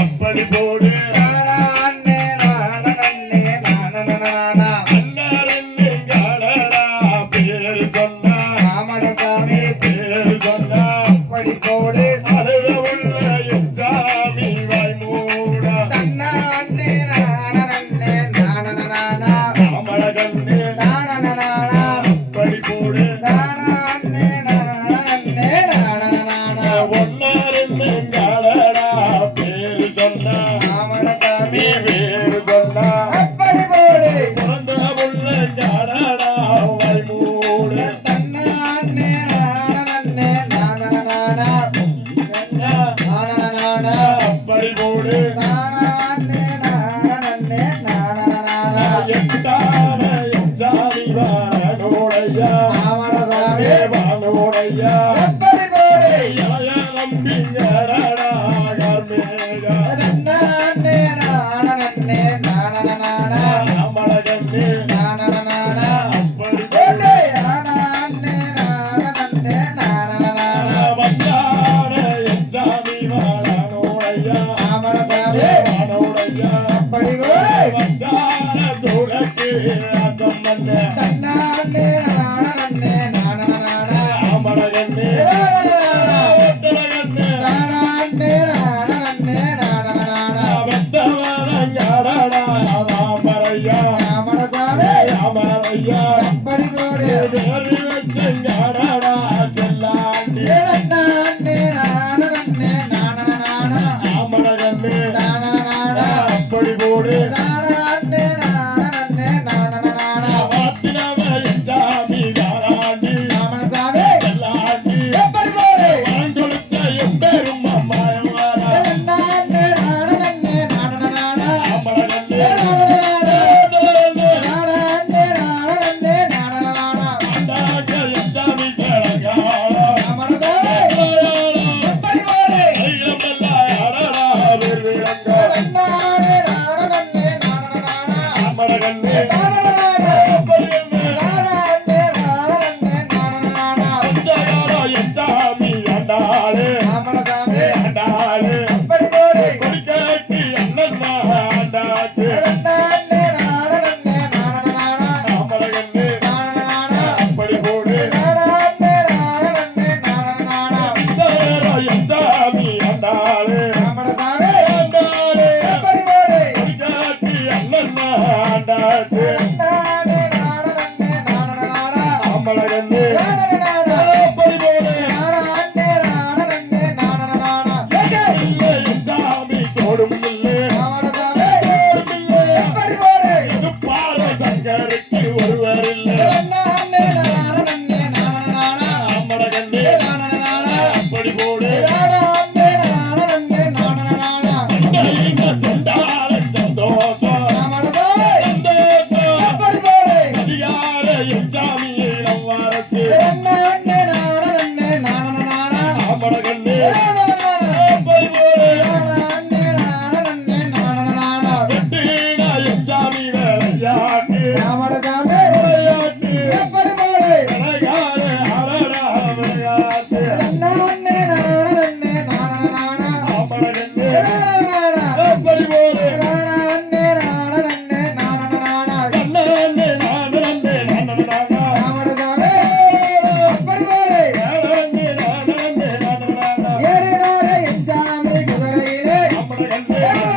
அப்படி போடு பேரு சொன்னா ராமணசாமி பேரு சொன்னா அப்படி போடு அழுத உள்ள எச்சாமி வாய் மூடா தன்னானே நானே நானே அமலகண்ணே அப்படி போடு ஒன்னாருந்தாளடா பேரு சொன்னா ராமணசாமி பேரு சொன்னா அப்படி போடு பிறந்த உள்ள ஜாடடா வாய் மூடு தன்னானே அப்படி போடு எச்சாமி வானோடையா ராமணசாமி வானோடையா அப்படி போடு இளைய நம்பிங்கடா கார்மேகா அமலகண்ணே அப்படி போடு வந்தான எச்சாமி வானோடையா வானோடையா வந்தான தோழக்கு அசம்பந்த அமலகண்ணே ஒட்டலகண்ணே வெத்தவரங்கடா ராமரையா ராமரையா வேறு வச்சங்கடா செல்லாண்டி அமலகண்ணே அப்படி போடு வாத்தினவ எச்சாமி காராண்டி செல்லாண்டி வாங்கொடுத்த எம்பெரும் அம்மாயவாரா அமலகண்ணே அண்டாக்க எச்சாமி சேலகாரா அமலகண்ணே எச்சாமி அண்டாளே அண்டாளே குடிக்கி அண்ணன்னா அண்டாச்சு அமலகண்ணே அப்படி போடு சித்தரோ எச்சாமி அண்டாளே அண்டாளே குடிக்கி அண்ணன்னா அண்டாச்சு அமலகண்ணே அப்படி போடு எச்சாமி சோடும் இல்லை இது பால சங்கருக்கு ஒருவர் இல்லை அமலகண்ணே அப்படி போடு சொண்டால சந்தோஷம் சந்தோஷம் அதிகார எச்சாமி நவ்வாரசு அமலகண்ணே அப்படி போடு வெட்டின எச்சாமி வேலையாட்டு விளையாட்டு விளையாடு அழகா விளையாசு அமலகண்ணே அப்படி போடு அமலகண்ணே